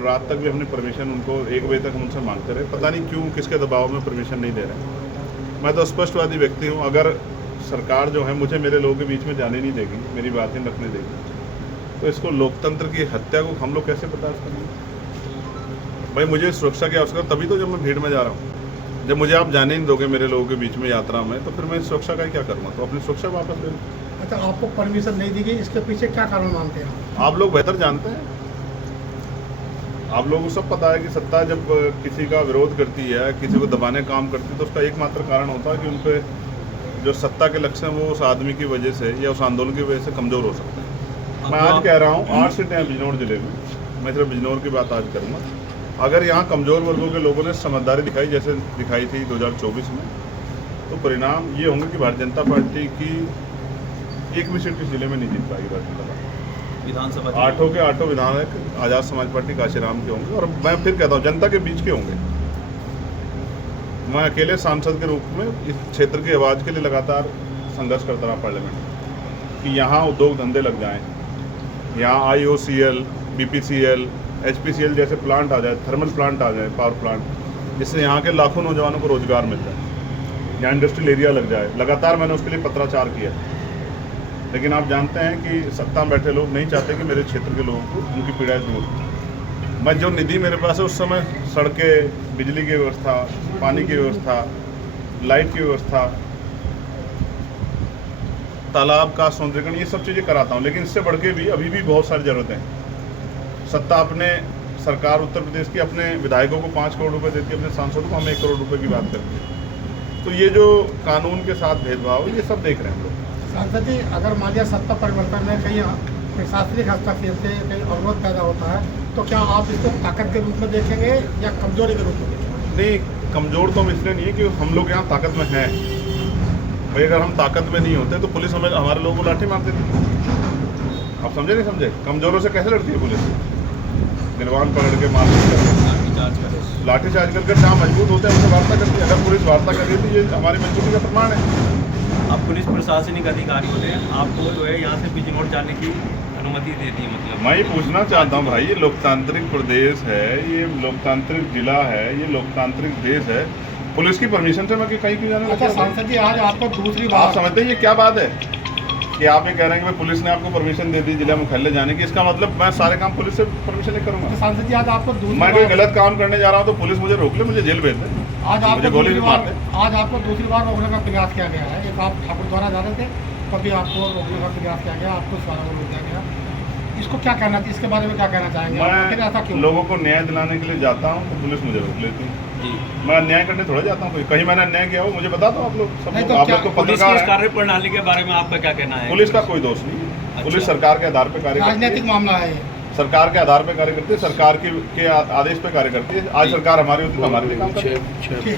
रात तक भी हमने परमिशन उनको 1 बजे तक हम उनसे मांगते रहे, पता नहीं क्यों किसके दबाव में परमिशन नहीं दे रहे। मैं तो स्पष्टवादी व्यक्ति हूँ, अगर सरकार जो है मुझे मेरे लोगों के बीच में जाने नहीं देगी, मेरी बातें रखने देगी, तो इसको लोकतंत्र की हत्या को हम लोग कैसे बर्दाश्त करेंगे? भाई मुझे सुरक्षा की आवश्यकता तभी तो जब मैं भीड़ में जा रहा हूँ। जब मुझे आप जाने नहीं दोगे मेरे लोगों के बीच में यात्रा में, तो फिर मैं सुरक्षा का ही क्या करूँगा? तो अपनी सुरक्षा वापस ले लूँ। अच्छा, आपको परमिशन नहीं दी गई, इसके पीछे क्या कारण मानते हैं आप लोग बेहतर जानते हैं। आप लोगों को सब पता है कि सत्ता जब किसी का विरोध करती है, किसी को दबाने का काम करती है, तो उसका एकमात्र कारण होता है कि उन पे जो सत्ता के लक्ष्य हैं वो उस आदमी की वजह से या उस आंदोलन की वजह से कमज़ोर हो सकता है। मैं आज कह रहा हूँ 8 सीटें हैं बिजनौर जिले में, मैं सिर्फ बिजनौर की बात आज करूँगा। अगर यहाँ कमज़ोर वर्गों के लोगों ने समझदारी दिखाई जैसे दिखाई थी 2024 में, तो परिणाम ये होंगे कि भारतीय जनता पार्टी की एक भी सीट इस जिले में नहीं जीत पाएगी। भारतीय जनता पार्टी विधानसभा 8 के 8 विधायक आज़ाद समाज पार्टी काशीराम के होंगे, और मैं फिर कहता हूँ जनता के बीच के होंगे। मैं अकेले सांसद के रूप में इस क्षेत्र की आवाज़ के लिए लगातार संघर्ष करता रहा पार्लियामेंट कि यहाँ उद्योग धंधे लग जाएँ, यहाँ IOCL, BPCL, HPCL जैसे प्लांट आ जाए, थर्मल प्लांट आ जाए, पावर प्लांट, जिससे यहाँ के लाखों नौजवानों को रोजगार मिल जाए, यहाँ इंडस्ट्रियल एरिया लग जाए। लगातार मैंने उसके लिए पत्राचार किया, लेकिन आप जानते हैं कि सत्ता में बैठे लोग नहीं चाहते कि मेरे क्षेत्र के लोगों को उनकी पीड़ाएं दूर हो। मैं जो निधि मेरे पास है उस समय सड़कें, बिजली की व्यवस्था, पानी की व्यवस्था, लाइट की व्यवस्था, तालाब का सौंदर्यीकरण, ये सब चीज़ें कराता हूँ। लेकिन इससे बढ़ के भी अभी भी बहुत सारी ज़रूरतें हैं। सत्ता अपने सरकार उत्तर प्रदेश की अपने विधायकों को 5 करोड़ रुपए देती है, अपने सांसदों को हम 1 करोड़ रुपए की बात करते हैं। तो ये जो कानून के साथ भेदभाव, ये सब देख रहे हैं हम लोग। सांसद जी, अगर मान लिया सत्ता परिवर्तन में कहीं प्रशासनिक हस्तक्षेप से कहीं अवरोध पैदा होता है, तो क्या आप इसको ताकत के रूप में देखेंगे या कमजोरी के रूप में देखेंगे? नहीं, कमज़ोर तो हम इसलिए नहीं है कि हम लोग यहाँ ताकत में हैं। भाई अगर हम ताकत में नहीं होते तो पुलिस हमें हमारे लोगों को लाठी मार देती। आप समझे नहीं समझे? कमज़ोरों से कैसे लड़ती है पुलिस? गिरवान पकड़ के मार लाठी चार्ज करके जहाँ मजबूत होते हैं उनसे वार्ता करती है। अगर पुलिस वार्ता कर रही है तो ये हमारी मजबूती का प्रमाण है। आप पुलिस प्रशासनिक अधिकारी होते हैं, आपको जो है यहाँ से बिजनौर जाने की अनुमति देती है? मतलब मैं ये पूछना चाहता हूँ भाई, ये लोकतांत्रिक प्रदेश है, ये लोकतांत्रिक जिला है, ये लोकतांत्रिक देश है, पुलिस की परमिशन से मैं कहीं क्यों जाने? अच्छा सांसद जी, आज आपको दूसरी बात, आप समझते हैं ये क्या बात है कि आप ये कह रहे हैं कि पुलिस ने आपको परमिशन दे दी जिला मुख्यालय जाने की? इसका मतलब मैं सारे काम पुलिस से परमिशन नहीं करूँगा? सांसद जी, आज आपको मैं कोई गलत काम करने जा रहा हूँ तो पुलिस मुझे रोक ले, मुझे जेल भेज दे, आज मुझे गोली भी मार दे। आज आपको दूसरी बार रोकने का प्रयास किया गया है। एक आप ठाकुर द्वारा जा रहे थे, कभी आपको रोकने का प्रयास किया गया, आपको सवाल रोक दिया गया। इसको क्या कहना चाहिए, इसके बारे में क्या कहना चाहेंगे? ऐसा क्यों? लोगों को न्याय दिलाने के लिए जाता हूँ तो पुलिस मुझे रोक लेती है। मैं अन्याय करने थोड़ा जाता हूँ, कहीं मैंने अन्याय किया हो मुझे बता दो। आप लोग सब लोग, आप लोग तो पुलिस पत्रकार की हैं। कार्य प्रणाली के बारे में आपका क्या कहना है? पुलिस का कोई दोष नहीं है, पुलिस सरकार के आधार पर कार्य करती है। राजनीतिक मामला है ये, सरकार के आधार पर कार्य करती है, सरकार के आदेश पर कार्य करती है। आज सरकार हमारी होती तो हमारे लिए काम करती है।